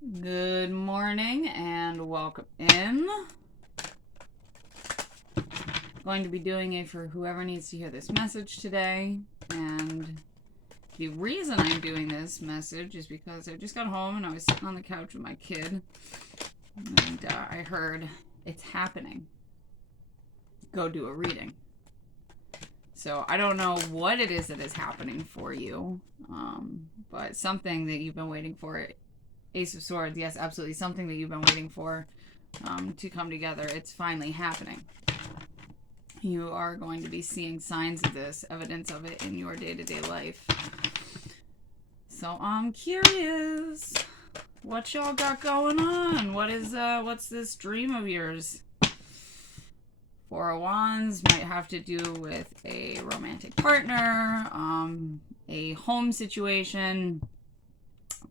Good morning and welcome in. Going to be doing it for whoever needs to hear this message today. And the reason I'm doing this message is because I just got home and I was sitting on the couch with my kid. And I heard, "It's happening. Go do a reading." So I don't know what it is that is happening for you, but something that you've been waiting for. Ace of Swords, yes, absolutely. Something that you've been waiting for to come together. It's finally happening. You are going to be seeing signs of this, evidence of it in your day-to-day life. So I'm curious, what y'all got going on? What's this dream of yours? Four of Wands might have to do with a romantic partner, a home situation,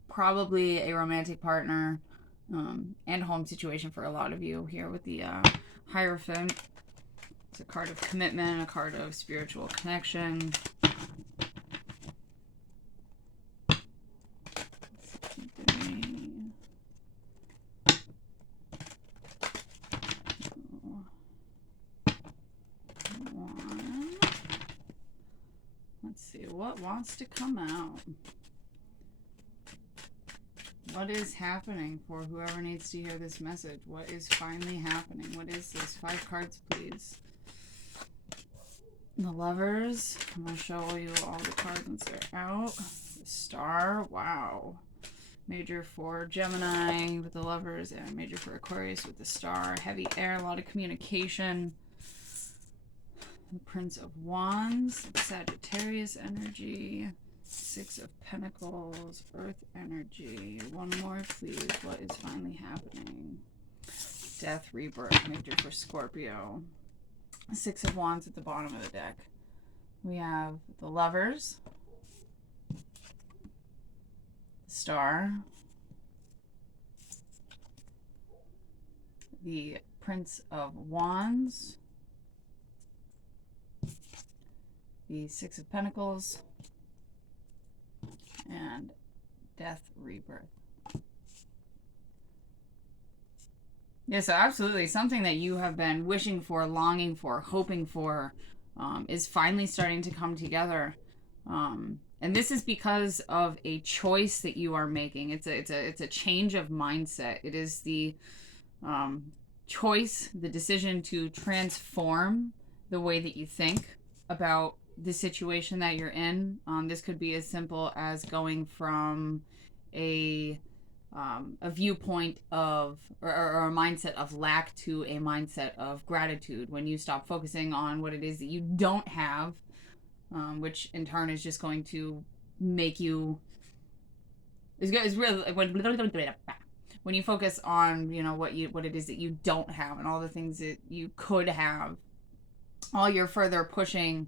probably a romantic partner, and home situation for a lot of you here with the Hierophant. It's a card of commitment, a card of spiritual connection. Let's see, what wants to come out? What is happening for whoever needs to hear this message? What is finally happening? What is this? 5 cards, please. The Lovers. I'm going to show you all the cards once they're out. The Star. Wow. Major for Gemini with the Lovers, and major for Aquarius with the Star. Heavy air, a lot of communication. The Prince of Wands. Sagittarius energy. 6 of Pentacles, Earth energy. One more, please. What is finally happening? Death, rebirth, major for Scorpio. 6 of Wands at the bottom of the deck. We have the Lovers, the Star, the Prince of Wands, the 6 of Pentacles, and Death, rebirth. Yeah, so absolutely something that you have been wishing for, longing for, hoping for, is finally starting to come together. And this is because of a choice that you are making. It's a change of mindset. It is the choice, the decision to transform the way that you think about the situation that you're in. This could be as simple as going from a viewpoint of or a mindset of lack to a mindset of gratitude. When you stop focusing on what it is that you don't have, which in turn is just going to make you is really when you focus on what it is that you don't have and all the things that you could have, all you're further pushing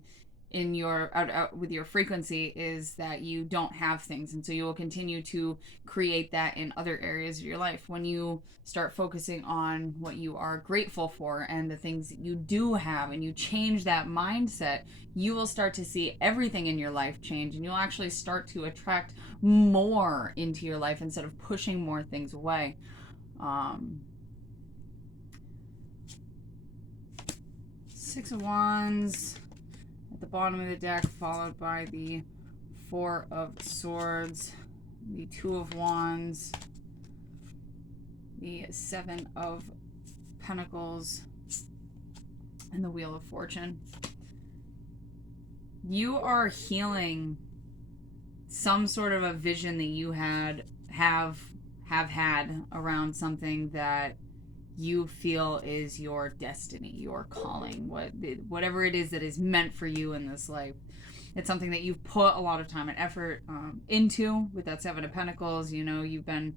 in your out with your frequency is that you don't have things, and so you will continue to create that in other areas of your life. When you start focusing on what you are grateful for and the things that you do have, and you change that mindset, you will start to see everything in your life change, and you'll actually start to attract more into your life instead of pushing more things away. 6 of Wands at the bottom of the deck, followed by the 4 of Swords, the 2 of Wands, the 7 of Pentacles, and the Wheel of Fortune. You are healing some sort of a vision that you have had around something that you feel is your destiny, your calling, whatever it is that is meant for you in this life. It's something that you've put a lot of time and effort into with that 7 of Pentacles. You've been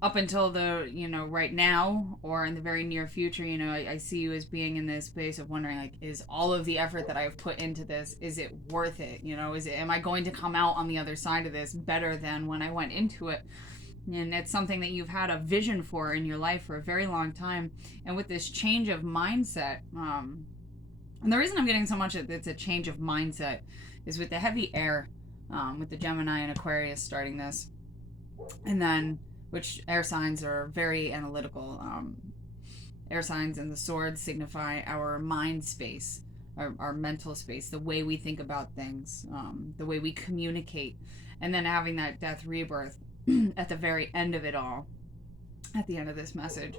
up until the right now or in the very near future. I see you as being in this space of wondering, like, is all of the effort that I've put into this, is it worth it? Am I going to come out on the other side of this better than when I went into it? And it's something that you've had a vision for in your life for a very long time. And with this change of mindset, and the reason I'm getting so much that it's a change of mindset is with the heavy air, with the Gemini and Aquarius starting this. And then, which air signs are very analytical. Air signs and the sword signify our mind space, our mental space, the way we think about things, the way we communicate. And then having that death rebirth at the very end of it all, at the end of this message,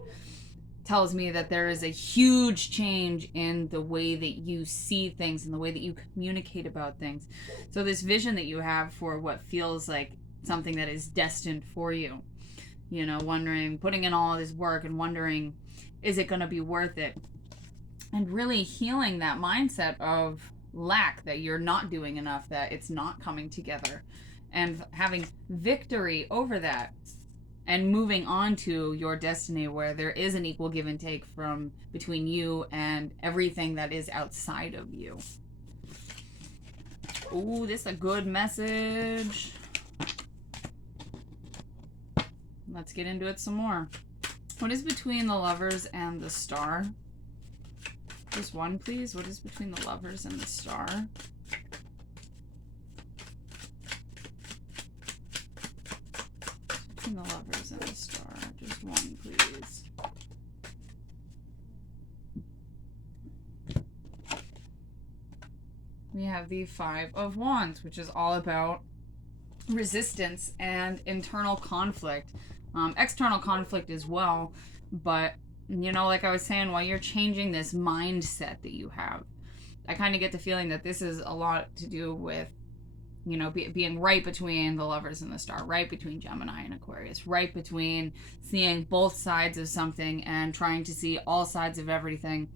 tells me that there is a huge change in the way that you see things and the way that you communicate about things. So this vision that you have for what feels like something that is destined for you, you know, wondering, putting in all of this work and wondering, is it going to be worth it? And really healing that mindset of lack, that you're not doing enough, that it's not coming together, and having victory over that, and moving on to your destiny where there is an equal give and take from between you and everything that is outside of you. Ooh, this is a good message. Let's get into it some more. What is between the Lovers and the Star? Just one, please. What is between the Lovers and the Star? Between the Lovers and the Star. Just one, please. We have the Five of Wands, which is all about resistance and internal conflict. External conflict as well, but you know, like I was saying, while you're changing this mindset that you have, I kind of get the feeling that this is a lot to do with, you know, being right between the Lovers and the Star, right between Gemini and Aquarius, right between seeing both sides of something and trying to see all sides of everything.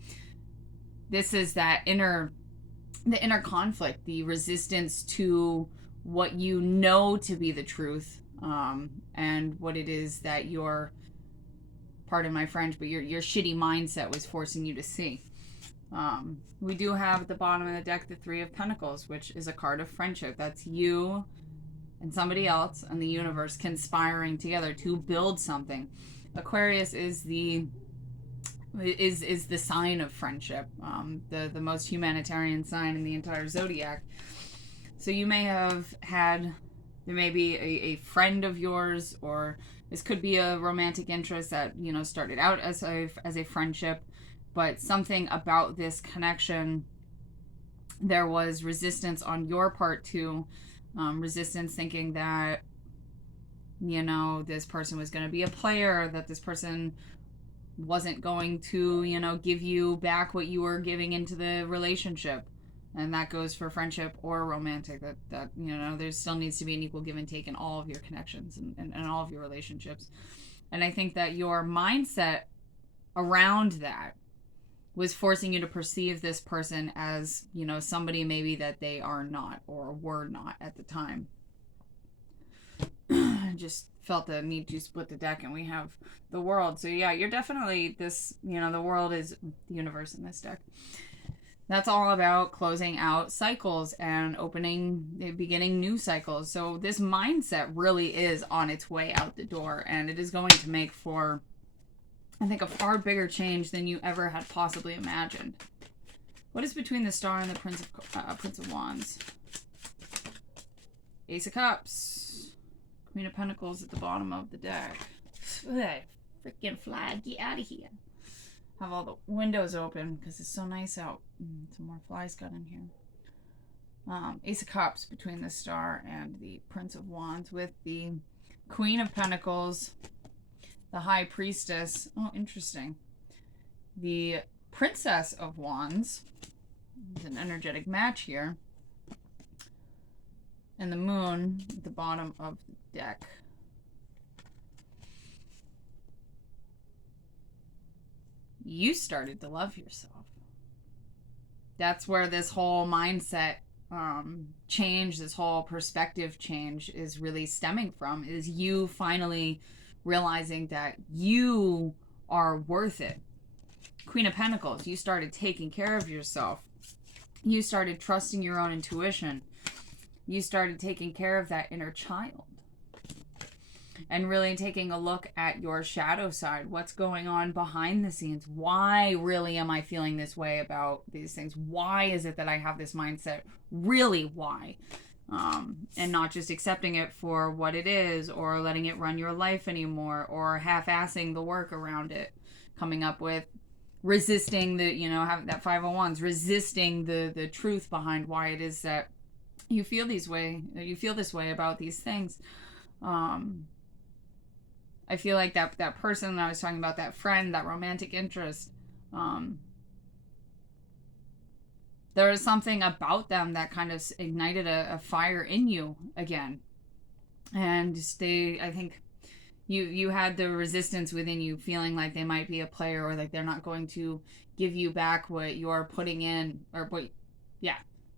This is that inner conflict, the resistance to what you know to be the truth, and what it is that your, pardon my French, but your shitty mindset was forcing you to see. We do have at the bottom of the deck the Three of Pentacles, which is a card of friendship. That's you and somebody else and the universe conspiring together to build something. Aquarius is the sign of friendship, the most humanitarian sign in the entire zodiac. So you may have had, there may be a friend of yours, or this could be a romantic interest that, you know, started out as a friendship, but something about this connection, there was resistance on your part too. Resistance thinking that, you know, this person was going to be a player, that this person wasn't going to, you know, give you back what you were giving into the relationship. And that goes for friendship or romantic, that you know, there still needs to be an equal give and take in all of your connections and all of your relationships. And I think that your mindset around that was forcing you to perceive this person as, you know, somebody maybe that they are not or were not at the time. I just felt the need to split the deck, and we have the World. So yeah, you're definitely this, you know, the World is the universe in this deck. That's all about closing out cycles and beginning new cycles. So this mindset really is on its way out the door, and it is going to make for, I think, a far bigger change than you ever had possibly imagined. What is between the Star and the Prince of Wands? Ace of Cups. Queen of Pentacles at the bottom of the deck. Ugh, freaking fly, get out of here. Have all the windows open because it's so nice out. Some more flies got in here. Ace of Cups between the Star and the Prince of Wands, with the Queen of Pentacles, the High Priestess. Oh, interesting. The Princess of Wands. There's an energetic match here. And the Moon at the bottom of the deck. You started to love yourself. That's where this whole mindset change, this whole perspective change is really stemming from, is you finally realizing that you are worth it. Queen of Pentacles, you started taking care of yourself. You started trusting your own intuition. You started taking care of that inner child. And really taking a look at your shadow side. What's going on behind the scenes? Why really am I feeling this way about these things? Why is it that I have this mindset? Really, why? and not just accepting it for what it is, or letting it run your life anymore, or half-assing the work around it, coming up with resisting the, having that 501s, resisting the truth behind why it is that you feel this way about these things. I feel like that person that I was talking about, that friend, that romantic interest, there was something about them that kind of ignited a fire in you again. And I think you had the resistance within you, feeling like they might be a player, or like they're not going to give you back what you're putting in, or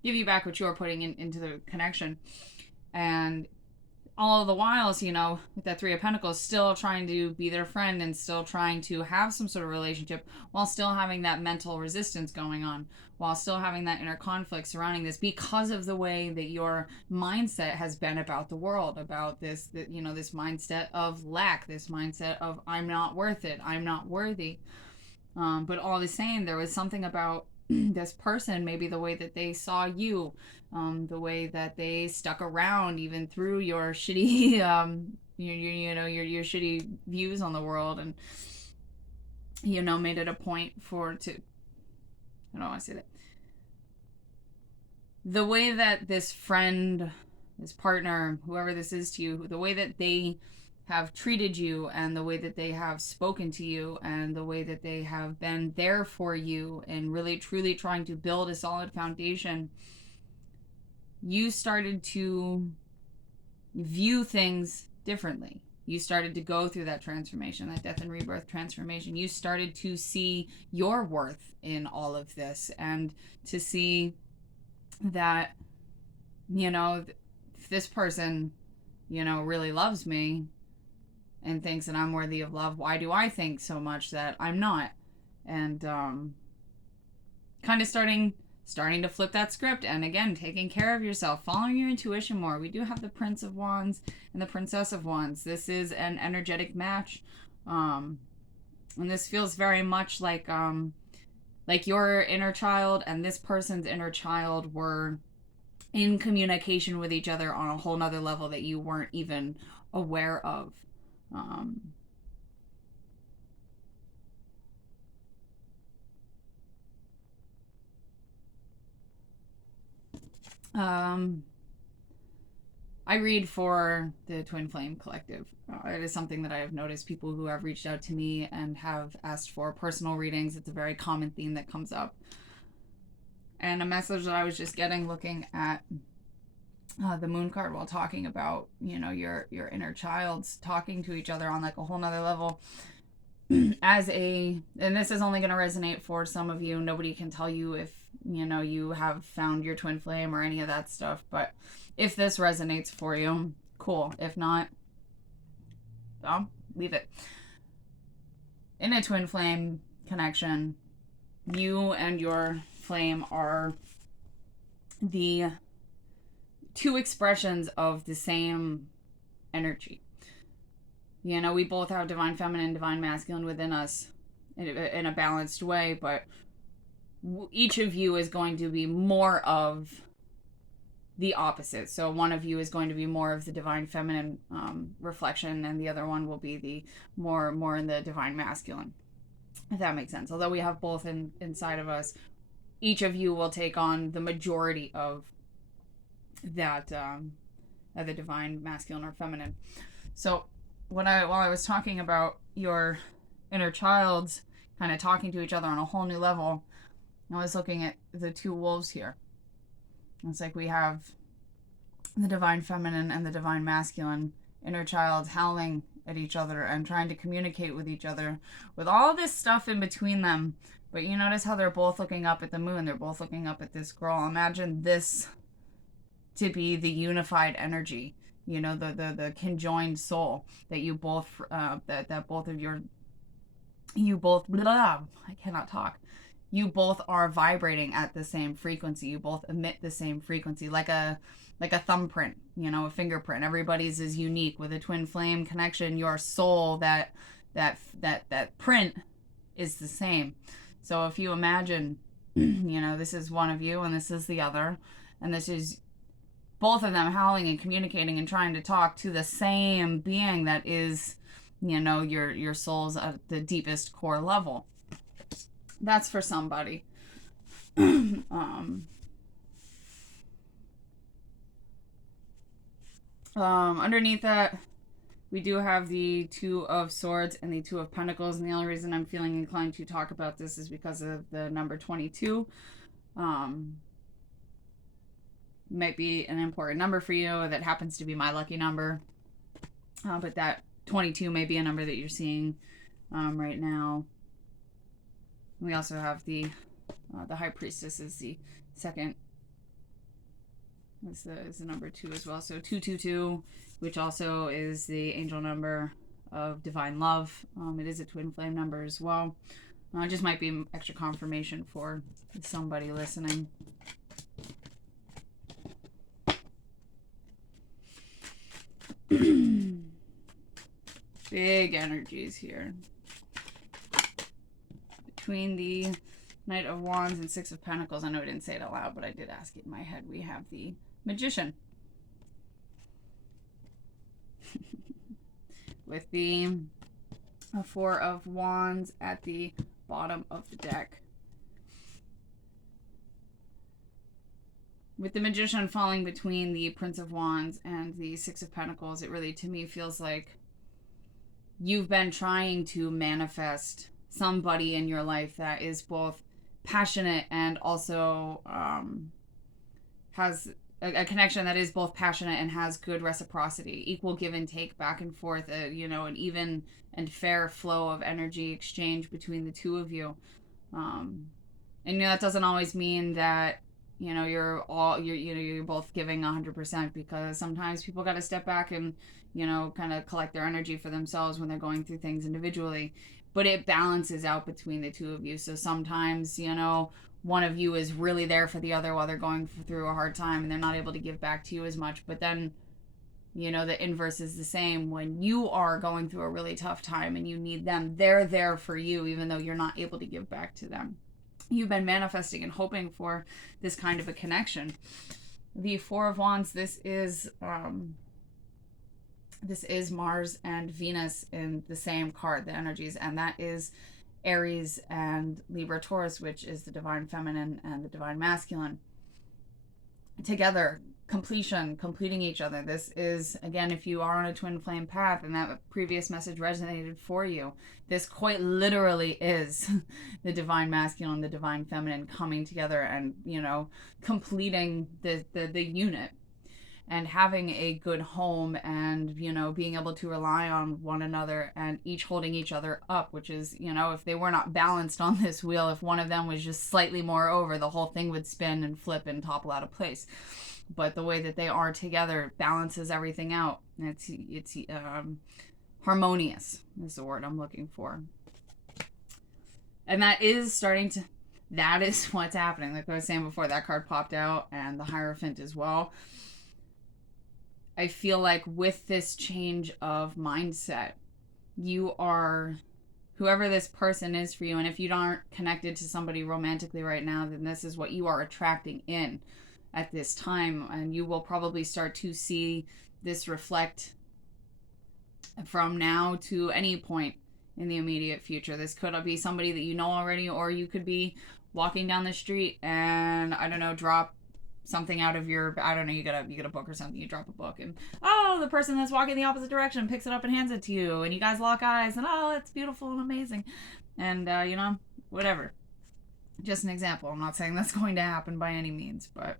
give you back what you're putting into the connection. And all the whiles, with that Three of Pentacles, still trying to be their friend and still trying to have some sort of relationship, while still having that mental resistance going on, while still having that inner conflict surrounding this, because of the way that your mindset has been about the world, about this mindset of lack, this mindset of I'm not worth it, I'm not worthy. But all the same, there was something about this person, maybe the way that they saw you, the way that they stuck around even through your shitty, your shitty views on the world, and made it a point I don't want to say that. The way that this friend, this partner, whoever this is to you, the way that they have treated you, and the way that they have spoken to you, and the way that they have been there for you, and really truly trying to build a solid foundation, you started to view things differently. You started to go through that transformation, that death and rebirth transformation. You started to see your worth in all of this, and to see that, if this person, really loves me and thinks that I'm worthy of love, why do I think so much that I'm not? And kind of starting to flip that script, and again, taking care of yourself, following your intuition more. We do have the Prince of Wands and the Princess of Wands. This is an energetic match, and this feels very much like your inner child and this person's inner child were in communication with each other on a whole nother level that you weren't even aware of. I read for the Twin Flame Collective. It is something that I have noticed people who have reached out to me and have asked for personal readings. It's a very common theme that comes up. And a message that I was just getting looking at the moon card while talking about, your inner childs talking to each other on like a whole nother level. And this is only going to resonate for some of you. Nobody can tell you if, you have found your twin flame or any of that stuff. But if this resonates for you, cool. If not, well, leave it. In a twin flame connection, you and your flame are the two expressions of the same energy. We both have divine feminine, divine masculine within us in a balanced way, but each of you is going to be more of the opposite. So one of you is going to be more of the divine feminine reflection, and the other one will be the more in the divine masculine, if that makes sense. Although we have both inside of us, each of you will take on the majority of that, of the divine masculine or feminine. So while I was talking about your inner childs kind of talking to each other on a whole new level, I was looking at the two wolves here. It's like we have the divine feminine and the divine masculine inner child howling at each other and trying to communicate with each other with all this stuff in between them. But you notice how they're both looking up at the moon. They're both looking up at this girl. Imagine this to be the unified energy, the conjoined soul that you both, that both of I cannot talk. You both are vibrating at the same frequency. You both emit the same frequency, like a thumbprint, a fingerprint. Everybody's is unique. With a twin flame connection, your soul, that print is the same. So if you imagine, this is one of you and this is the other, and this is both of them howling and communicating and trying to talk to the same being that is, you know, your soul's at the deepest core level. That's for somebody. Underneath that, we do have the Two of Swords and the Two of Pentacles, and the only reason I'm feeling inclined to talk about this is because of the number 22. Might be an important number for you. That happens to be my lucky number. But that 22 may be a number that you're seeing right now. We also have the High Priestess is the second. Is the number 2 as well. So 222, which also is the angel number of divine love. It is a twin flame number as well. Just might be extra confirmation for somebody listening. Big energies here. Between the Knight of Wands and Six of Pentacles, I know I didn't say it out loud, but I did ask it in my head, we have the Magician. With the Four of Wands at the bottom of the deck. With the Magician falling between the Prince of Wands and the Six of Pentacles, it really, to me, feels like you've been trying to manifest somebody in your life that is both passionate and also has a connection that is both passionate and has good reciprocity, equal give and take, back and forth, you know, an even and fair flow of energy exchange between the two of you. And you know, that doesn't always mean that, you know, you're both giving 100%, because sometimes people got to step back and, you know, kind of collect their energy for themselves when they're going through things individually. But it balances out between the two of you. So sometimes, you know, one of you is really there for the other while they're going through a hard time and they're not able to give back to you as much. But then, you know, the inverse is the same. When you are going through a really tough time and you need them, they're there for you even though you're not able to give back to them. You've been manifesting and hoping for this kind of a connection. The Four of Wands, this is Mars and Venus in the same card, the energies, and that is Aries and Libra Taurus, which is the divine feminine and the divine masculine. Together, completing each other. This is, again, if you are on a twin flame path and that previous message resonated for you, this quite literally is the divine masculine and the divine feminine coming together and, you know, completing the unit. And having a good home and, you know, being able to rely on one another and each holding each other up, which is, you know, if they were not balanced on this wheel, if one of them was just slightly more over, the whole thing would spin and flip and topple out of place. But the way that they are together balances everything out. It's harmonious is the word I'm looking for. And that is what's happening. Like I was saying before, that card popped out and the Hierophant as well. I feel like with this change of mindset, you are, whoever this person is for you, and if you aren't connected to somebody romantically right now, then this is what you are attracting in at this time. And you will probably start to see this reflect from now to any point in the immediate future. This could be somebody that you know already, or you could be walking down the street and, I don't know, drop something out of your, I don't know, you get a book or something, you drop a book and, oh, the person that's walking the opposite direction picks it up and hands it to you, and you guys lock eyes and, oh, it's beautiful and amazing. And, you know, whatever. Just an example. I'm not saying that's going to happen by any means, but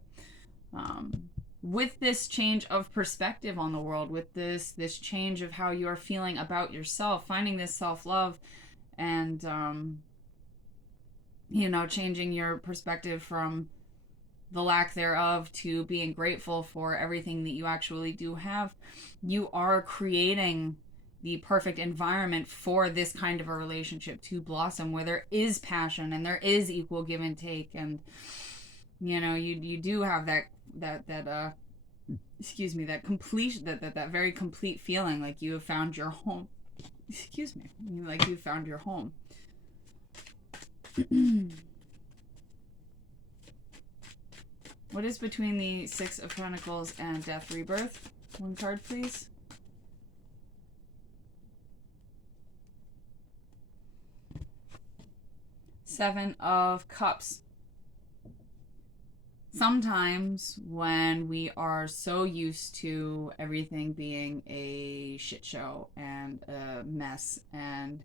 with this change of perspective on the world, with this change of how you are feeling about yourself, finding this self-love and, you know, changing your perspective from the lack thereof to being grateful for everything that you actually do have, you are creating the perfect environment for this kind of a relationship to blossom, where there is passion and there is equal give and take, and, you know, you do have that completion, that very complete feeling like you have found your home. Like you found your home. What is between the Six of Pentacles and Death Rebirth? One card, please. Seven of Cups. Sometimes when we are so used to everything being a shit show and a mess, and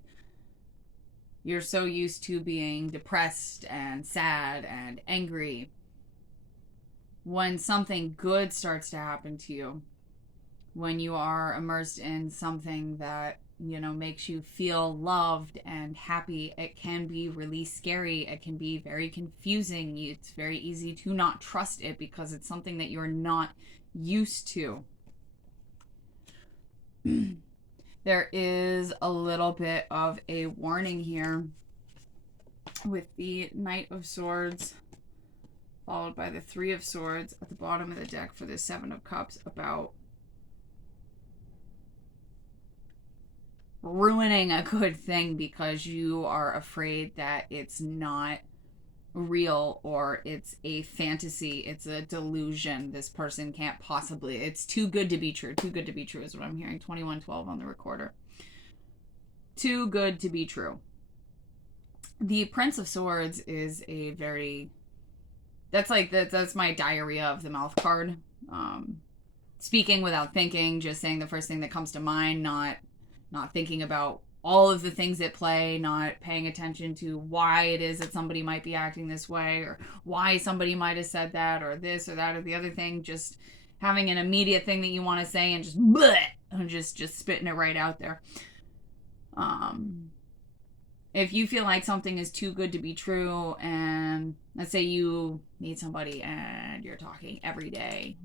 you're so used to being depressed and sad and angry, when something good starts to happen to you, when you are immersed in something that, you know, makes you feel loved and happy, it can be really scary. It can be very confusing. It's very easy to not trust it because it's something that you're not used to. There is a little bit of a warning here with the Knight of Swords followed by the Three of Swords at the bottom of the deck for the Seven of Cups about ruining a good thing because you are afraid that it's not real or it's a fantasy, it's a delusion. This person can't possibly, it's too good to be true. Too good to be true is what I'm hearing. 2112 on the recorder. Too good to be true. The Prince of Swords is a very, that's like, that's my diarrhea of the mouth card. Speaking without thinking, just saying the first thing that comes to mind, not thinking about all of the things at play, not paying attention to why it is that somebody might be acting this way or why somebody might have said that or this or that or the other thing, just having an immediate thing that you want to say and just bleh, and just spitting it right out there. If you feel like something is too good to be true, and let's say you meet somebody and you're talking every day,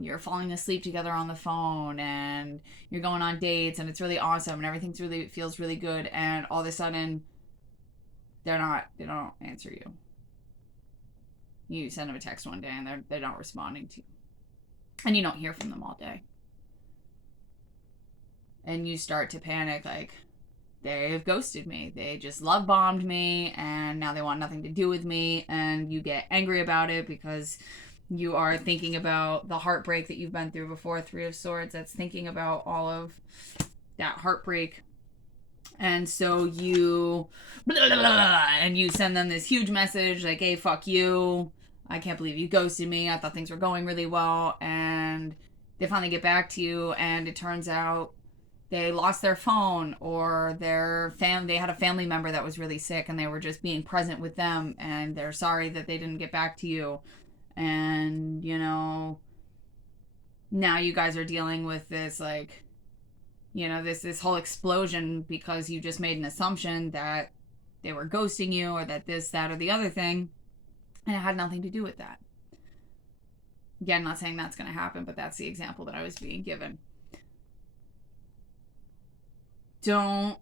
you're falling asleep together on the phone and you're going on dates and it's really awesome and everything's really feels really good, and all of a sudden they don't answer you. You send them a text one day and they're not responding to you, and you don't hear from them all day, and you start to panic like, they've ghosted me, they just love bombed me, and now they want nothing to do with me, and you get angry about it because you are thinking about the heartbreak that you've been through before. Three of Swords, that's thinking about all of that heartbreak. And so you blah, blah, blah, and you send them this huge message like, hey, fuck you, I can't believe you ghosted me, I thought things were going really well. And they finally get back to you, and it turns out they lost their phone, or they had a family member that was really sick and they were just being present with them, and they're sorry that they didn't get back to you. And, you know, now you guys are dealing with this, like, you know, this whole explosion because you just made an assumption that they were ghosting you or that this, that, or the other thing, and it had nothing to do with that. Again, I'm not saying that's going to happen, but that's the example that I was being given. Don't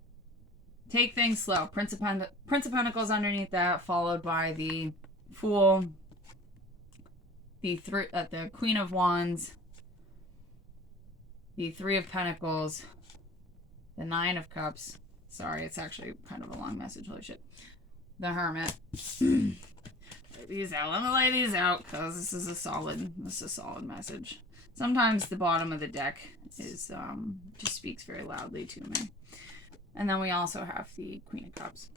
take things slow. Prince of Pentacles underneath that, followed by the Fool, the Queen of Wands, the Three of Pentacles, the Nine of Cups. Sorry, it's actually kind of a long message. Holy shit. The Hermit. Lay these out. Let me lay these out because this is a solid message. Sometimes the bottom of the deck is just speaks very loudly to me. And then we also have the Queen of Cups.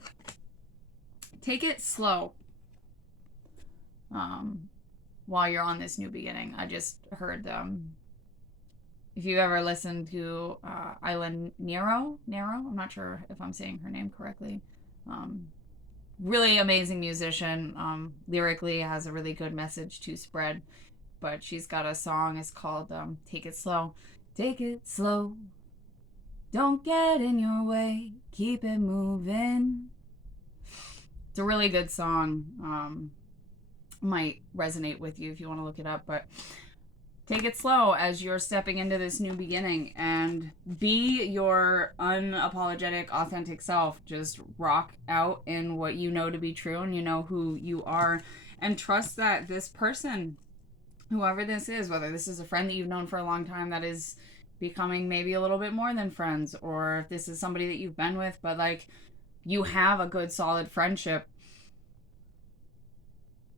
Take it slow. While you're on this new beginning. I just heard if you ever listened to Isla Nero, I'm not sure if I'm saying her name correctly. Really amazing musician. Lyrically has a really good message to spread, but she's got a song, it's called Take It Slow. Take it slow, don't get in your way, keep it moving. It's a really good song. Might resonate with you if you want to look it up, but take it slow as you're stepping into this new beginning and be your unapologetic, authentic self. Just rock out in what you know to be true, and you know who you are, and trust that this person, whoever this is, whether this is a friend that you've known for a long time that is becoming maybe a little bit more than friends, or if this is somebody that you've been with, but like you have a good solid friendship,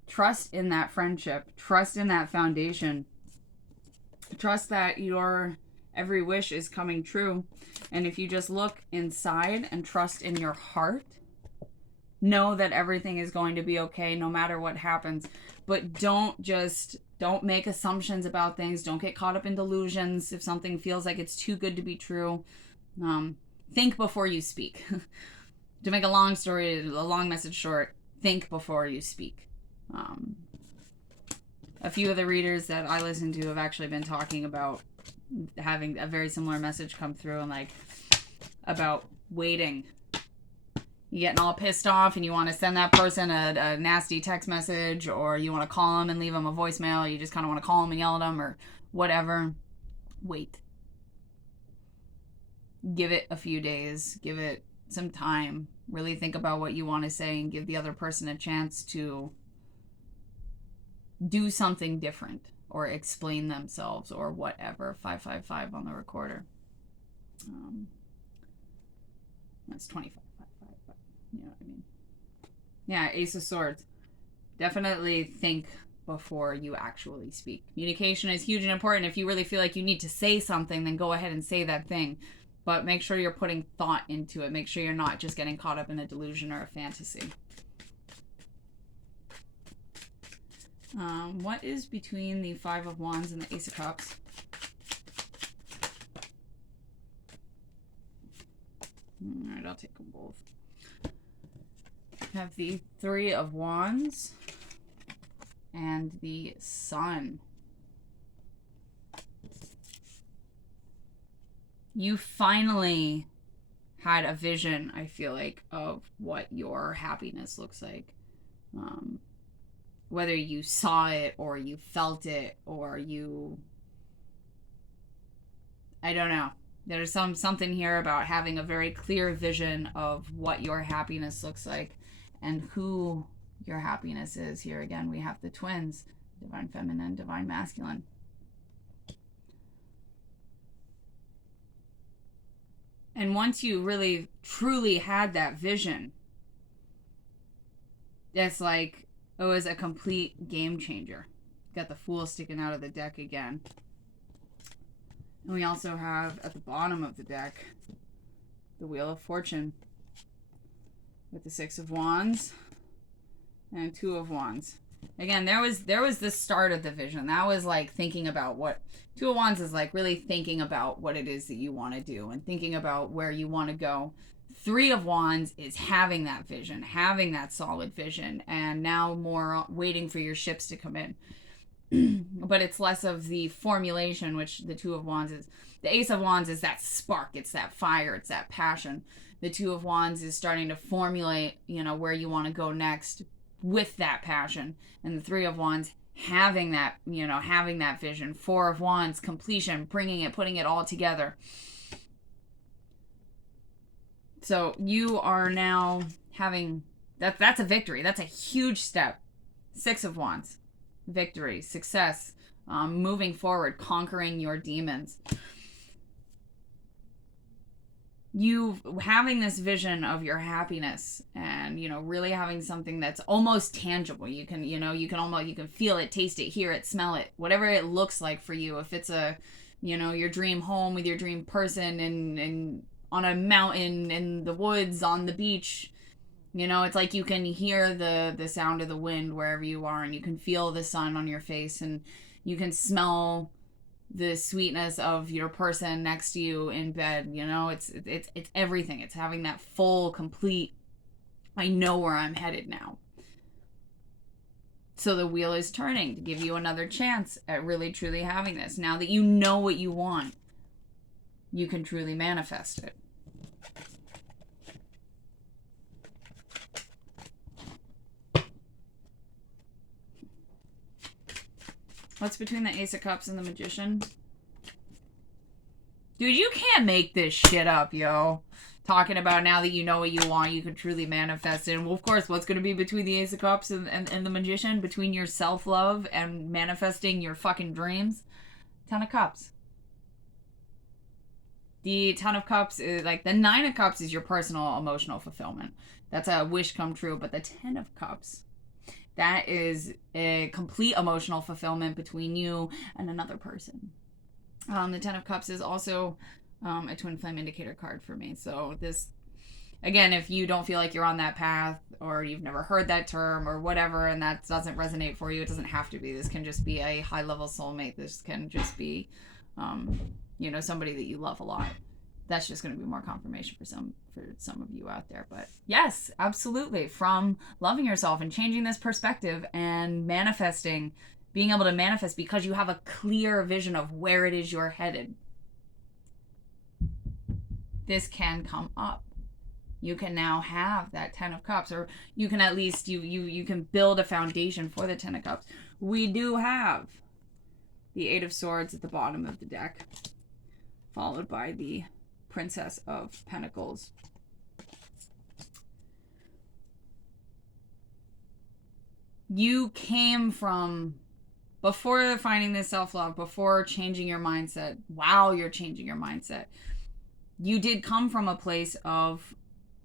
Trust in that friendship. Trust in that foundation. Trust that your every wish is coming true. And if you just look inside and trust in your heart, know that everything is going to be okay no matter what happens. But don't make assumptions about things. Don't get caught up in delusions. If something feels like it's too good to be true, think before you speak. To make a long message short, think before you speak. A few of the readers that I listen to have actually been talking about having a very similar message come through, and like about waiting. You getting all pissed off and you want to send that person a nasty text message, or you want to call them and leave them a voicemail, or you just kind of want to call them and yell at them or whatever. Wait. Give it a few days. Give it some time. Really think about what you want to say and give the other person a chance to do something different or explain themselves or whatever. 555 on the recorder. That's 2555, but you know what I mean. Yeah, Ace of Swords. Definitely think before you actually speak. Communication is huge and important. If you really feel like you need to say something, then go ahead and say that thing. But make sure you're putting thought into it. Make sure you're not just getting caught up in a delusion or a fantasy. What is between the Five of Wands and the Ace of Cups? Alright, I'll take them both. I have the Three of Wands and the Sun. You finally had a vision, I feel like, of what your happiness looks like. Whether you saw it or you felt it or you... I don't know. There's something here about having a very clear vision of what your happiness looks like and who your happiness is. Here again, we have the twins, divine feminine, divine masculine. And once you really, truly had that vision, it's like it was a complete game changer. Got the Fool sticking out of the deck again. And we also have at the bottom of the deck the Wheel of Fortune with the Six of Wands and Two of Wands. Again, there was the start of the vision. That was like thinking about what... Two of Wands is like really thinking about what it is that you want to do and thinking about where you want to go. Three of Wands is having that vision, having that solid vision, and now more waiting for your ships to come in. But it's less of the formulation, which the Two of Wands is. The Ace of Wands is that spark, it's that fire, it's that passion. The Two of Wands is starting to formulate, you know, where you want to go next with that passion. And the Three of Wands having that, you know, having that vision. Four of Wands, completion, putting it all together. So you are now having that's a victory. That's a huge step. Six of Wands, victory, success, moving forward, conquering your demons. You having this vision of your happiness and, you know, really having something that's almost tangible. You can, you know, you can feel it, taste it, hear it, smell it, whatever it looks like for you. If it's a, you know, your dream home with your dream person and on a mountain, in the woods, on the beach, you know, it's like you can hear the sound of the wind wherever you are, and you can feel the sun on your face, and you can smell the sweetness of your person next to you in bed. You know, it's everything. It's having that full, complete, I know where I'm headed now. So the wheel is turning to give you another chance at really truly having this. Now that you know what you want, you can truly manifest it. What's between the Ace of Cups and the Magician? Dude, you can't make this shit up, yo. Talking about now that you know what you want, you can truly manifest it. And well, of course, what's going to be between the Ace of Cups and the Magician? Between your self-love and manifesting your fucking dreams? Ten of Cups. The Ten of Cups is like, the Nine of Cups is your personal emotional fulfillment. That's a wish come true. But the Ten of Cups, That is a complete emotional fulfillment between you and another person. The Ten of Cups is also a twin flame indicator card for me. So this, again, if you don't feel like you're on that path, or you've never heard that term or whatever, and that doesn't resonate for you, it doesn't have to be. This can just be a high level soulmate. This can just be, somebody that you love a lot. That's just going to be more confirmation for some of you out there. But yes, absolutely. From loving yourself and changing this perspective and manifesting, being able to manifest because you have a clear vision of where it is you're headed. This can come up. You can now have that Ten of Cups, or you can at least, you can build a foundation for the Ten of Cups. We do have the Eight of Swords at the bottom of the deck, followed by the Princess of Pentacles. You came from, before finding this self-love, before changing your mindset, while you're changing your mindset, you did come from a place of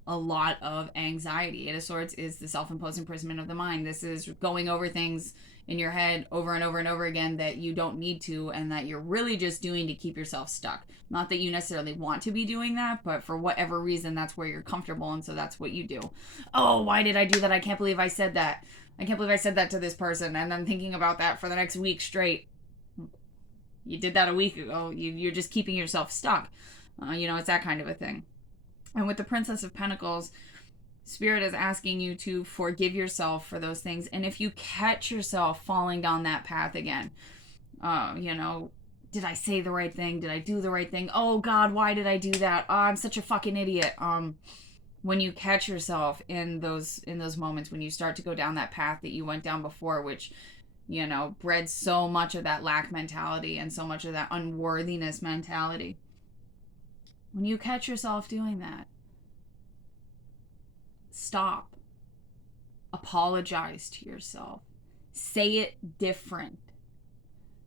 a lot of anxiety. Eight of Swords is the self-imposed imprisonment of the mind. This is going over things in your head over and over and over again that you don't need to, and that you're really just doing to keep yourself stuck. Not that you necessarily want to be doing that, but for whatever reason, that's where you're comfortable, and so that's what you do. Oh, why did I do that? I can't believe I said that. I can't believe I said that to this person, and then thinking about that for the next week straight. You did that a week ago. You're just keeping yourself stuck. It's that kind of a thing. And with the Princess of Pentacles, Spirit is asking you to forgive yourself for those things. And if you catch yourself falling down that path again, did I say the right thing? Did I do the right thing? Oh God, why did I do that? Oh, I'm such a fucking idiot. When you catch yourself in those moments, when you start to go down that path that you went down before, which, bred so much of that lack mentality and so much of that unworthiness mentality. When you catch yourself doing that, stop. Apologize to yourself. Say it different.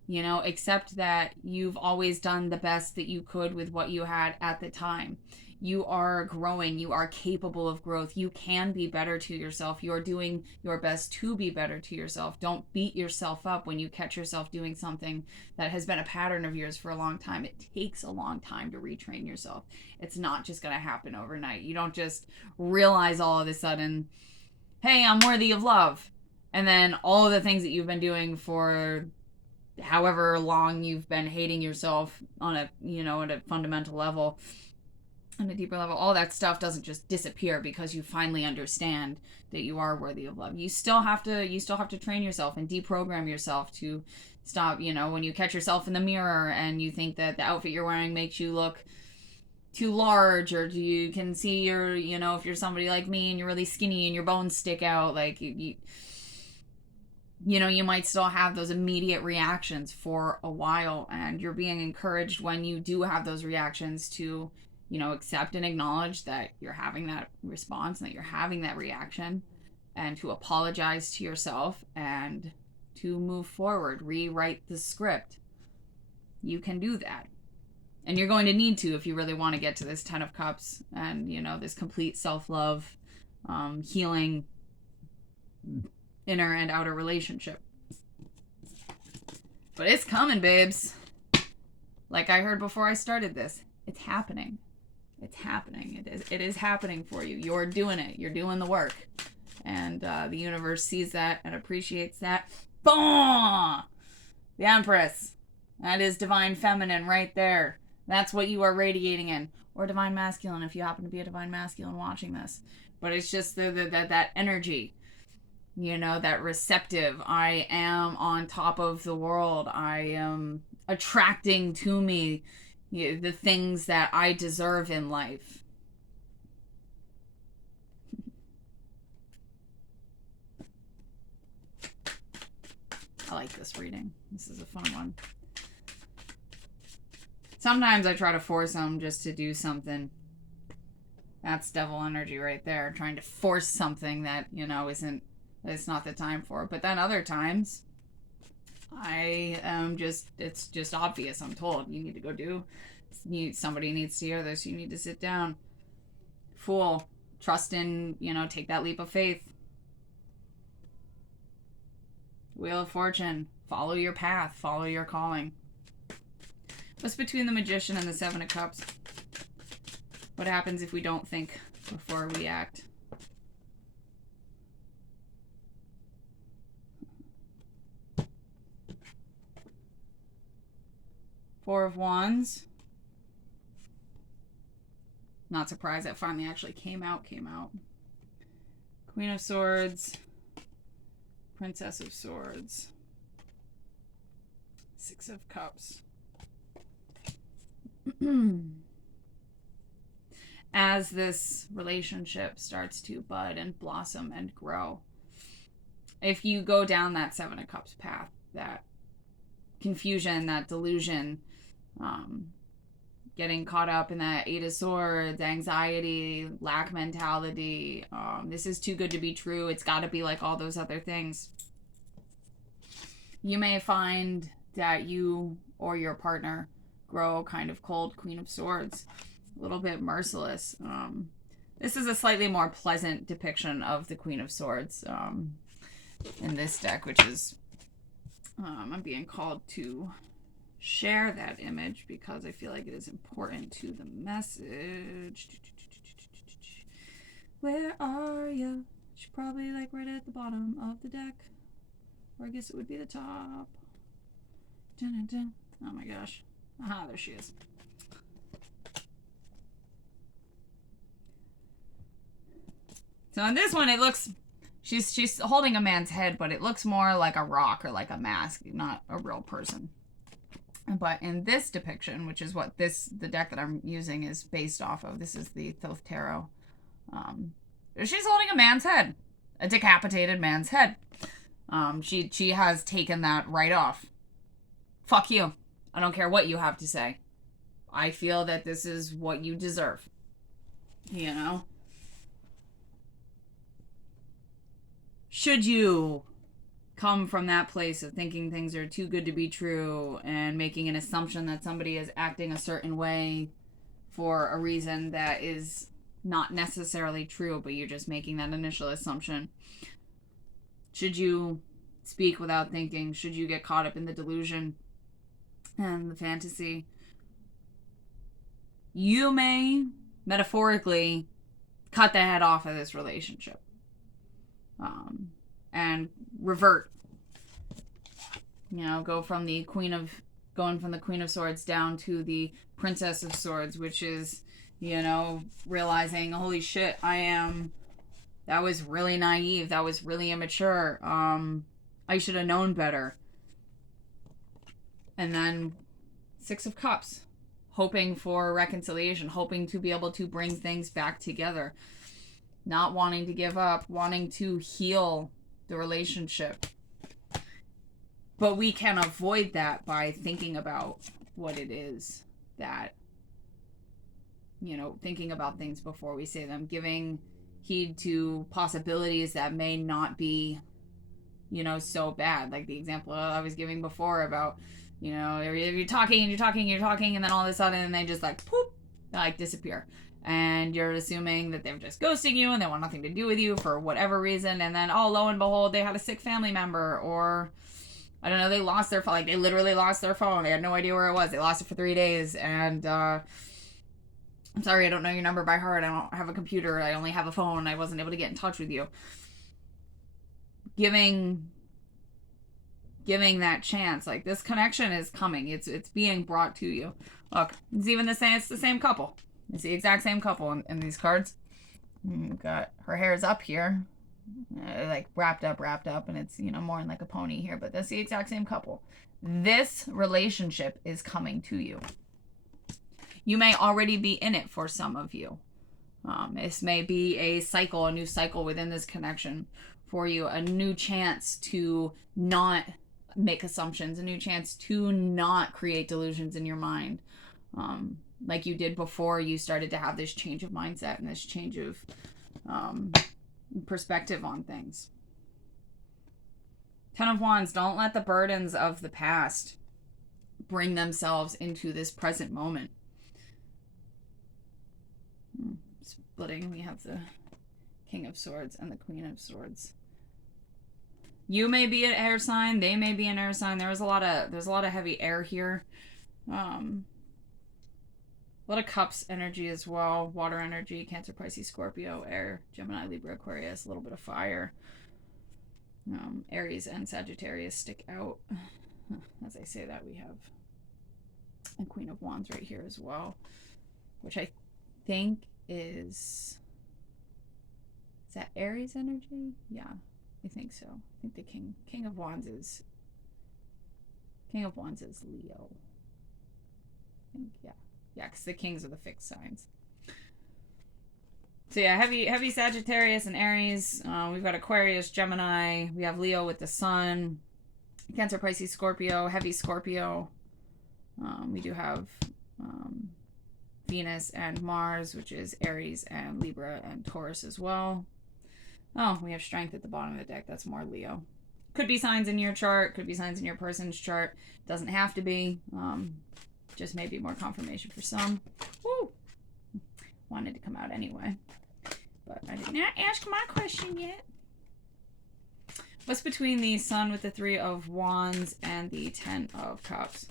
Accept that you've always done the best that you could with what you had at the time. You are growing. You are capable of growth. You can be better to yourself. You're doing your best to be better to yourself. Don't beat yourself up when you catch yourself doing something that has been a pattern of yours for a long time. It takes a long time to retrain yourself. It's not just going to happen overnight. You don't just realize all of a sudden, hey, I'm worthy of love. And then all of the things that you've been doing for however long you've been hating yourself on a, at a fundamental level, on a deeper level, all that stuff doesn't just disappear because you finally understand that you are worthy of love. You still have to train yourself and deprogram yourself to stop, when you catch yourself in the mirror and you think that the outfit you're wearing makes you look too large, or you can see your, if you're somebody like me and you're really skinny and your bones stick out, like you might still have those immediate reactions for a while, and you're being encouraged when you do have those reactions to, accept and acknowledge that you're having that response and that you're having that reaction, and to apologize to yourself and to move forward, rewrite the script. You can do that. And you're going to need to if you really want to get to this Ten of Cups and, this complete self-love, healing, inner and outer relationship. But it's coming, babes. Like I heard before I started this, it's happening. It's happening. It is happening for you. You're doing it. You're doing the work. And the universe sees that and appreciates that. Boom! The Empress. That is divine feminine right there. That's what you are radiating in. Or divine masculine if you happen to be a divine masculine watching this. But it's just that energy. That receptive. I am on top of the world. I am attracting to me the things that I deserve in life. I like this reading. This is a fun one. Sometimes I try to force them just to do something. That's devil energy right there. Trying to force something that, it's not the time for. But then other times, it's just obvious. I'm told you need to go do. Somebody needs to hear this. You need to sit down. Fool. Trust in, take that leap of faith. Wheel of Fortune. Follow your path. Follow your calling. What's between the Magician and the Seven of Cups? What happens if we don't think before we act? Four of Wands. Not surprised that finally actually came out. Queen of Swords. Princess of Swords. Six of Cups. As this relationship starts to bud and blossom and grow, if you go down that Seven of Cups path, that confusion, that delusion, getting caught up in that Eight of Swords, anxiety, lack mentality, this is too good to be true, it's got to be like all those other things, you may find that you or your partner grow kind of cold. Queen of Swords, a little bit merciless. This is a slightly more pleasant depiction of the Queen of Swords in this deck, which is I'm being called to share that image because I feel like it is important to the message. Where are you? She's probably like right at the bottom of the deck, or I guess it would be the top. Dun, dun, dun. Oh my gosh. Aha, there she is. So in this one, it looks, she's holding a man's head, but it looks more like a rock or like a mask, not a real person. But in this depiction, which is what the deck that I'm using is based off of, this is the Thoth Tarot. She's holding a man's head, a decapitated man's head. She has taken that right off. Fuck you. I don't care what you have to say. I feel that this is what you deserve. You know? Should you come from that place of thinking things are too good to be true and making an assumption that somebody is acting a certain way for a reason that is not necessarily true, but you're just making that initial assumption? Should you speak without thinking? Should you get caught up in the delusion and the fantasy? You may, metaphorically, cut the head off of this relationship. And revert. You know, going from the Queen of Swords down to the Princess of Swords, which is, you know, realizing, holy shit, that was really naive. That was really immature. I should have known better. And then Six of Cups, hoping for reconciliation, hoping to be able to bring things back together, not wanting to give up, wanting to heal the relationship. But we can avoid that by thinking about what it is that, you know, thinking about things before we say them, giving heed to possibilities that may not be, you know, so bad. Like the example I was giving before about, you know, you're talking, and then all of a sudden they just like, poop, like disappear. And you're assuming that they're just ghosting you and they want nothing to do with you for whatever reason. And then, oh, lo and behold, they had a sick family member, or I don't know, they lost their phone. Like, they literally lost their phone. They had no idea where it was. They lost it for 3 days. And, I'm sorry, I don't know your number by heart. I don't have a computer. I only have a phone. I wasn't able to get in touch with you. Giving that chance. Like, this connection is coming. It's being brought to you. Look, it's even the same. It's the same couple. It's the exact same couple in these cards. You've got her hair's up here, like wrapped up, and it's, you know, more in like a pony here, but that's the exact same couple. This relationship is coming to you. You may already be in it for some of you. This may be a cycle, a new cycle within this connection for you, a new chance to not make assumptions, a new chance to not create delusions in your mind. Like you did before you started to have this change of mindset and this change of perspective on things. Ten of Wands, don't let the burdens of the past bring themselves into this present moment. Splitting, we have the King of Swords and the Queen of Swords. You may be an air sign. They may be an air sign. There's a lot of heavy air here. A lot of cups energy as well. Water energy, Cancer, Pisces, Scorpio, air, Gemini, Libra, Aquarius, a little bit of fire. Aries and Sagittarius stick out. As I say that, we have a Queen of Wands right here as well, which I think is that Aries energy? Yeah, I think so. I think the King of Wands is Leo. I think, yeah, because the kings are the fixed signs. So yeah, heavy Sagittarius and Aries. We've got Aquarius, Gemini. We have Leo with the Sun. Cancer, Pisces, Scorpio. Heavy Scorpio. We do have Venus and Mars, which is Aries and Libra and Taurus as well. Oh, we have Strength at the bottom of the deck. That's more Leo. Could be signs in your chart. Could be signs in your person's chart. Doesn't have to be. Just maybe more confirmation for some. Woo! Wanted to come out anyway. But I did not ask my question yet. What's between the Sun with the Three of Wands and the Ten of Cups?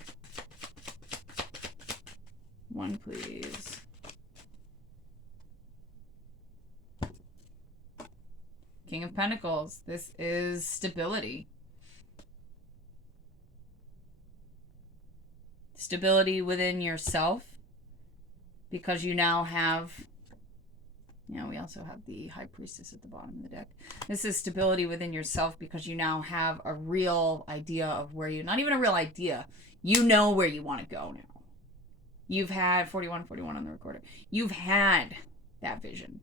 One, please. King of Pentacles. This is stability. Stability within yourself, because you now have, we also have the High Priestess at the bottom of the deck. This is stability within yourself because you now have a real idea of where you, not even a real idea, you know where you want to go now. You've had 41 on the recorder. You've had that vision.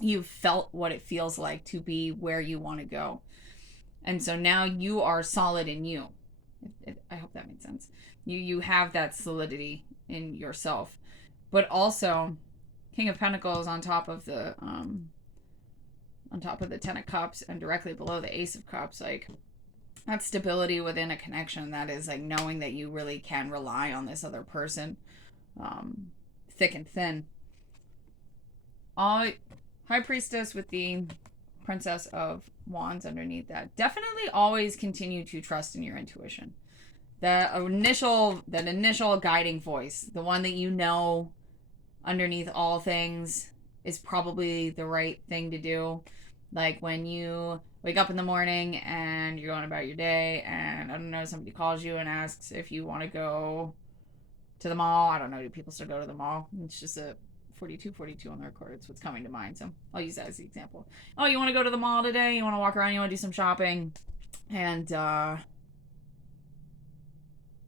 You've felt what it feels like to be where you want to go. And so now you are solid in you. I hope that made sense. You have that solidity in yourself. But also, King of Pentacles on top of the Ten of Cups and directly below the Ace of Cups, like that stability within a connection, that is like knowing that you really can rely on this other person, thick and thin. High Priestess with the Princess of Wands underneath that. Definitely always continue to trust in your intuition. That initial guiding voice, the one that you know underneath all things is probably the right thing to do. Like when you wake up in the morning and you're going about your day and, I don't know, somebody calls you and asks if you want to go to the mall. I don't know, do people still go to the mall? It's just a 42 on the record. It's what's coming to mind. So I'll use that as the example. Oh, you want to go to the mall today? You want to walk around? You want to do some shopping? And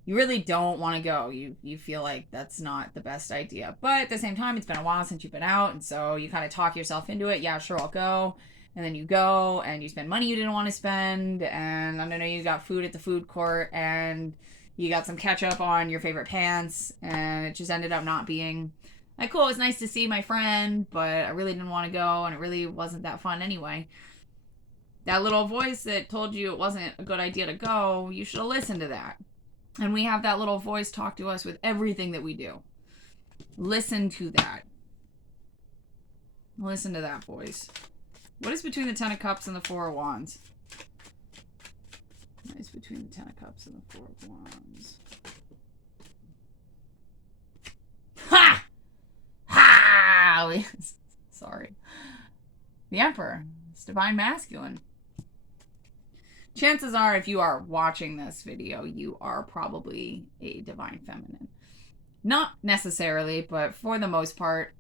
you really don't want to go. You feel like that's not the best idea. But at the same time, it's been a while since you've been out. And so you kind of talk yourself into it. Yeah, sure, I'll go. And then you go and you spend money you didn't want to spend. And I don't know, you got food at the food court and you got some ketchup on your favorite pants. And it just ended up not being like, cool, it was nice to see my friend, but I really didn't want to go, and it really wasn't that fun anyway. That little voice that told you it wasn't a good idea to go, you should have listened to that. And we have that little voice talk to us with everything that we do. Listen to that. Listen to that voice. What is between the Ten of Cups and the Four of Wands? What is between the Ten of Cups and the Four of Wands? Ha! Sorry. The Emperor. It's divine masculine. Chances are, if you are watching this video, you are probably a divine feminine. Not necessarily, but for the most part,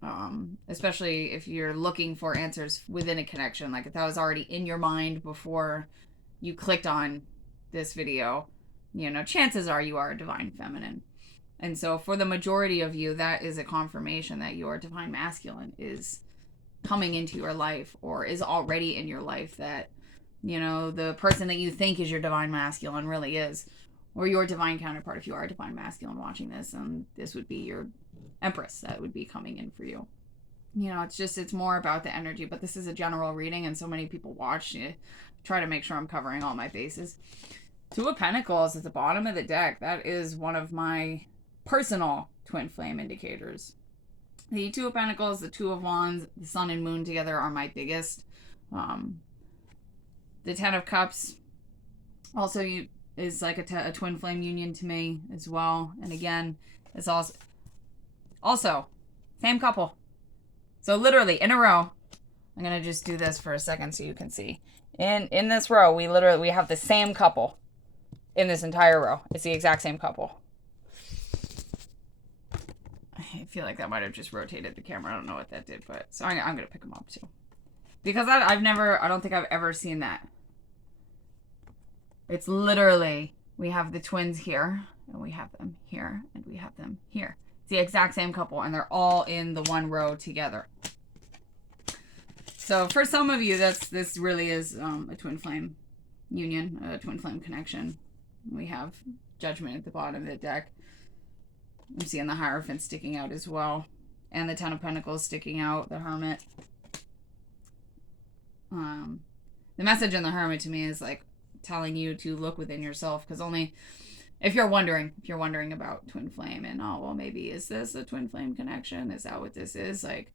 especially if you're looking for answers within a connection, like if that was already in your mind before you clicked on this video, chances are you are a divine feminine. And so for the majority of you, that is a confirmation that your divine masculine is coming into your life or is already in your life, that, the person that you think is your divine masculine really is, or your divine counterpart if you are a divine masculine watching this, and this would be your Empress that would be coming in for you. It's more about the energy, but this is a general reading and so many people watch. Try to make sure I'm covering all my bases. Two of Pentacles at the bottom of the deck. That is one of my personal twin flame indicators. The Two of Pentacles, the Two of Wands, the Sun and Moon together are my biggest. The Ten of Cups, Also, is like a twin flame union to me as well. And again, it's also same couple. So literally in a row, I'm gonna just do this for a second so you can see. In this row, we have the same couple in this entire row. It's the exact same couple. I feel like that might have just rotated the camera. I don't know what that did, but so I'm gonna pick them up too, because I don't think I've ever seen that. It's literally, we have the twins here, and we have them here, and we have them here. It's the exact same couple, and they're all in the one row together. So for some of you, this really is a twin flame union, a twin flame connection. We have Judgment at the bottom of the deck. I'm seeing the Hierophant sticking out as well, and the Ten of Pentacles sticking out, the Hermit. The message in the Hermit to me is like telling you to look within yourself, because only if you're wondering about twin flame and, oh well, maybe is this a twin flame connection, is that what this is, like,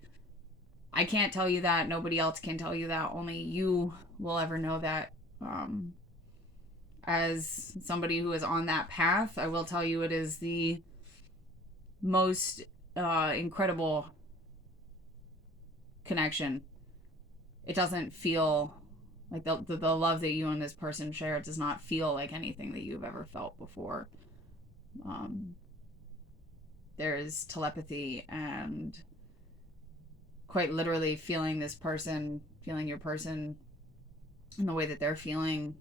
I can't tell you that. Nobody else can tell you that. Only you will ever know that. As somebody who is on that path, I will tell you it is the most incredible connection. It doesn't feel like the love that you and this person share. It does not feel like anything that you've ever felt before. There's telepathy and quite literally feeling this person, feeling your person in the way that they're feeling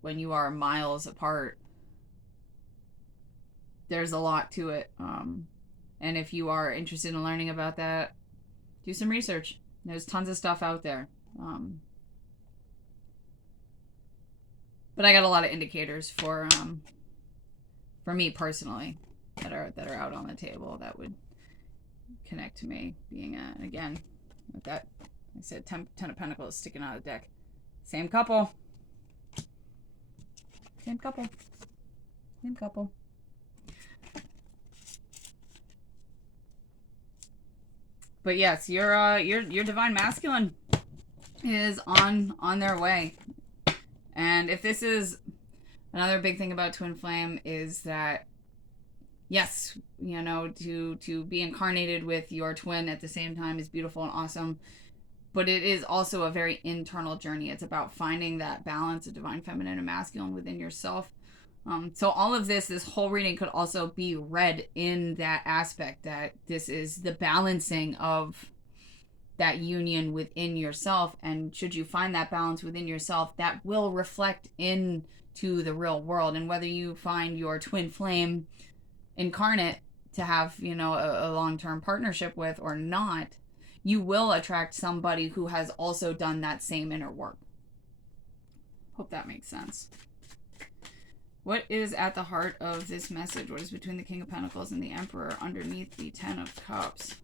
when you are miles apart. There's a lot to it. And if you are interested in learning about that, do some research. There's tons of stuff out there. But I got a lot of indicators for me personally that are out on the table that would connect to me, being again, with that, I said, ten of Pentacles sticking out of the deck. Same couple. Same couple. Same couple. But yes, your divine masculine is on their way. And if this is another big thing about twin flame, is that yes, you know, to be incarnated with your twin at the same time is beautiful and awesome, but it is also a very internal journey. It's about finding that balance of divine feminine and masculine within yourself. So all of this whole reading could also be read in that aspect, that this is the balancing of that union within yourself. And should you find that balance within yourself, that will reflect into the real world. And whether you find your twin flame incarnate to have, you know, a long-term partnership with or not, you will attract somebody who has also done that same inner work. Hope that makes sense. What is at the heart of this message? What is between the King of Pentacles and the Emperor underneath the Ten of Cups?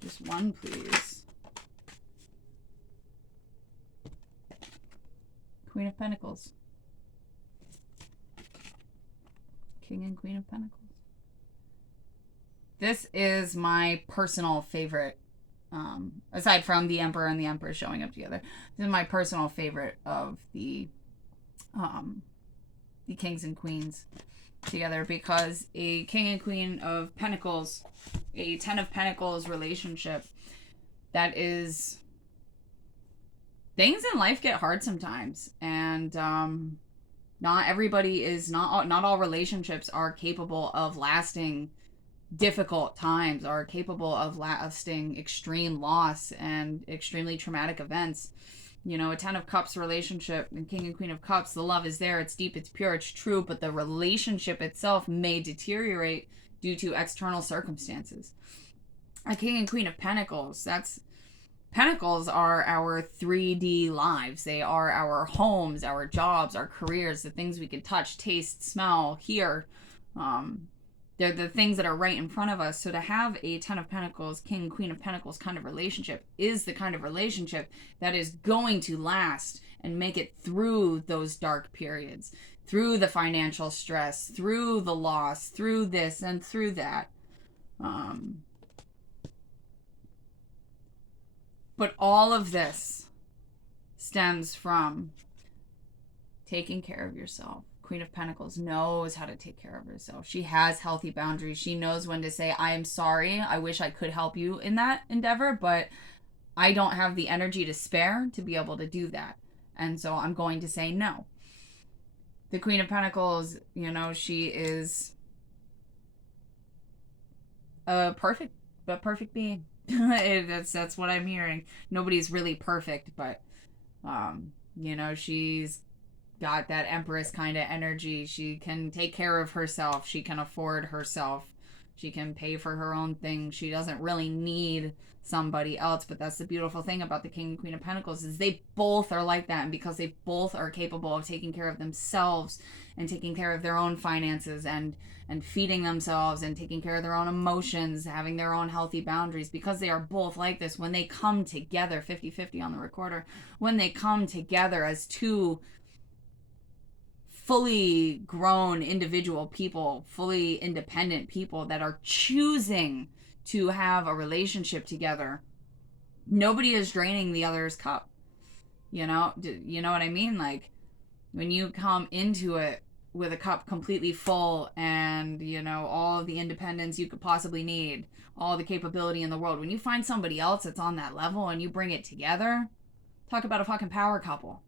Just one, please. Queen of Pentacles. King and Queen of Pentacles. This is my personal favorite. Aside from the Emperor and the Empress showing up together, this is my personal favorite of the Kings and Queens together, because a King and Queen of Pentacles, a Ten of Pentacles relationship, that is, things in life get hard sometimes, and not everybody is, not all relationships are capable of lasting difficult times, are capable of lasting extreme loss and extremely traumatic events. You know, a Ten of Cups relationship and King and Queen of Cups, the love is there, it's deep, it's pure, it's true, but the relationship itself may deteriorate due to external circumstances. A King and Queen of Pentacles, Pentacles are our 3D lives. They are our homes, our jobs, our careers, the things we can touch, taste, smell, hear. They're the things that are right in front of us. So to have a Ten of Pentacles, King and Queen of Pentacles kind of relationship is the kind of relationship that is going to last and make it through those dark periods, through the financial stress, through the loss, through this and through that. But all of this stems from taking care of yourself. Queen of Pentacles knows how to take care of herself. She has healthy boundaries. She knows when to say, I am sorry. I wish I could help you in that endeavor, but I don't have the energy to spare to be able to do that. And so I'm going to say no. The Queen of Pentacles, you know, she is a perfect being. That's what I'm hearing. Nobody's really perfect, but you know, she's got that Empress kind of energy. She can take care of herself. She can afford herself. She can pay for her own things. She doesn't really need somebody else. But that's the beautiful thing about the King and Queen of Pentacles is they both are like that. And because they both are capable of taking care of themselves and taking care of their own finances and feeding themselves and taking care of their own emotions, having their own healthy boundaries, because they are both like this, when they come together, 50-50 on the recorder, when they come together as two fully grown individual people, fully independent people that are choosing to have a relationship together, nobody is draining the other's cup. You know what I mean? Like, when you come into it with a cup completely full and, you know, all of the independence you could possibly need, all the capability in the world, when you find somebody else that's on that level and you bring it together, talk about a fucking power couple.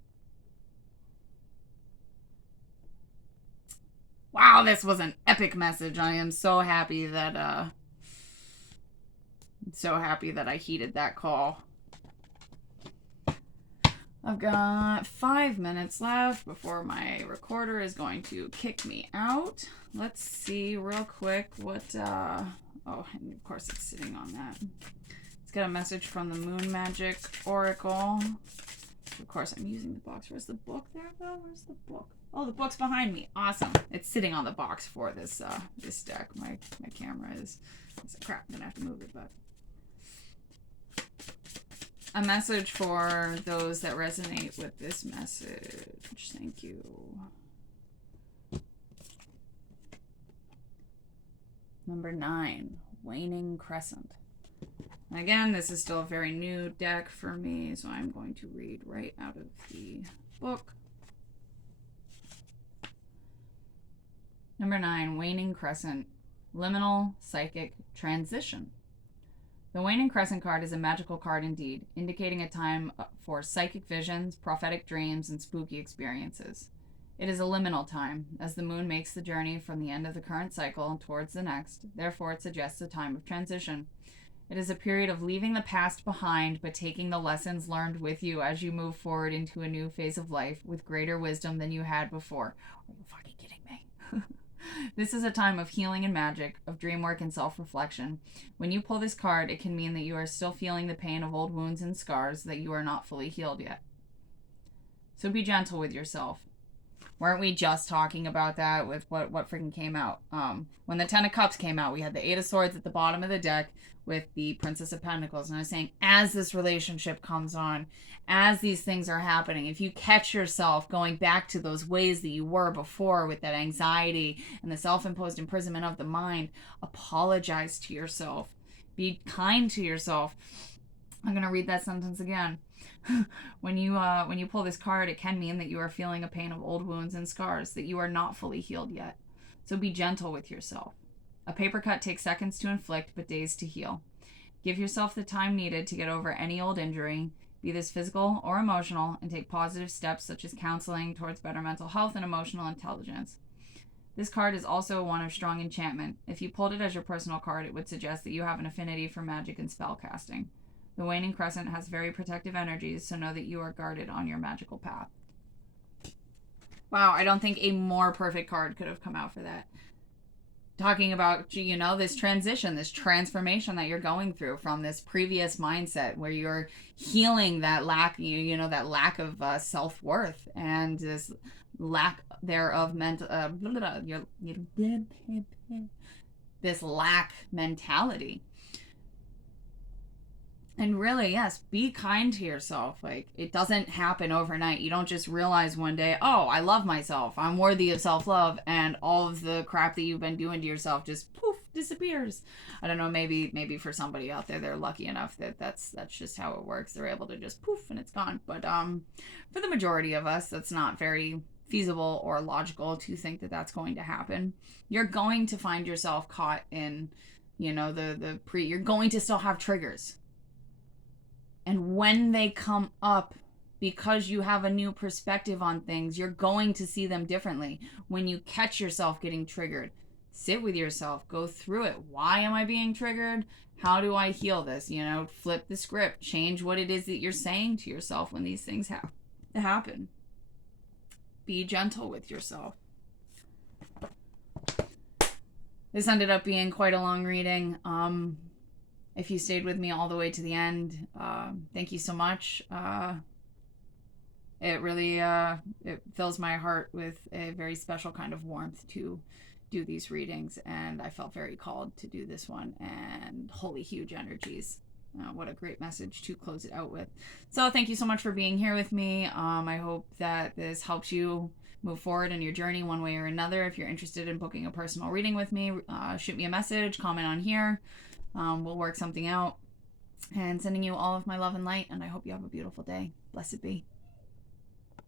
Wow, this was an epic message. I am so happy that I heeded that call. I've got 5 minutes left before my recorder is going to kick me out. Let's see real quick what oh, and of course it's sitting on that. It's got a message from the Moon Magic Oracle. Of course I'm using the box. Where's the book there though? Where's the book? Oh, the book's behind me. Awesome. It's sitting on the box for this this deck. My camera is crap. I'm gonna have to move it, but a message for those that resonate with this message. Thank you. Number 9, Waning Crescent. Again, this is still a very new deck for me, so I'm going to read right out of the book. Number 9, Waning Crescent, Liminal Psychic Transition. The Waning Crescent card is a magical card indeed, indicating a time for psychic visions, prophetic dreams, and spooky experiences. It is a liminal time, as the moon makes the journey from the end of the current cycle towards the next. Therefore, it suggests a time of transition. It is a period of leaving the past behind, but taking the lessons learned with you as you move forward into a new phase of life with greater wisdom than you had before. Are you fucking kidding me? This is a time of healing and magic, of dream work and self-reflection. When you pull this card, it can mean that you are still feeling the pain of old wounds and scars, that you are not fully healed yet. So be gentle with yourself. Weren't we just talking about that with what freaking came out? When the Ten of Cups came out, we had the Eight of Swords at the bottom of the deck with the Princess of Pentacles. And I was saying, as this relationship comes on, as these things are happening, if you catch yourself going back to those ways that you were before with that anxiety and the self-imposed imprisonment of the mind, apologize to yourself. Be kind to yourself. I'm going to read that sentence again. When you pull this card, it can mean that you are feeling a pain of old wounds and scars, that you are not fully healed yet. So be gentle with yourself. A paper cut takes seconds to inflict, but days to heal. Give yourself the time needed to get over any old injury, be this physical or emotional, and take positive steps such as counseling towards better mental health and emotional intelligence. This card is also one of strong enchantment. If you pulled it as your personal card, it would suggest that you have an affinity for magic and spell casting. The Waning Crescent has very protective energies, so know that you are guarded on your magical path. Wow, I don't think a more perfect card could have come out for that. Talking about, you know, this transition, this transformation that you're going through from this previous mindset where you're healing that lack, you know, that lack of self-worth and this lack thereof mental, this lack mentality. And really, yes, be kind to yourself. Like, it doesn't happen overnight. You don't just realize one day, oh, I love myself. I'm worthy of self-love. And all of the crap that you've been doing to yourself just poof, disappears. I don't know, maybe for somebody out there, they're lucky enough that that's just how it works. They're able to just poof and it's gone. But for the majority of us, that's not very feasible or logical to think that that's going to happen. You're going to find yourself caught in, you know, you're going to still have triggers. And when they come up, because you have a new perspective on things, you're going to see them differently. When you catch yourself getting triggered, sit with yourself, go through it. Why am I being triggered? How do I heal this? You know, flip the script, change what it is that you're saying to yourself when these things happen. Be gentle with yourself. This ended up being quite a long reading. If you stayed with me all the way to the end, thank you so much. It really it fills my heart with a very special kind of warmth to do these readings, and I felt very called to do this one, and holy huge energies. What a great message to close it out with. So thank you so much for being here with me. I hope that this helps you move forward in your journey one way or another. If you're interested in booking a personal reading with me, shoot me a message, comment on here. We'll work something out. And sending you all of my love and light, and I hope you have a beautiful day. Blessed be.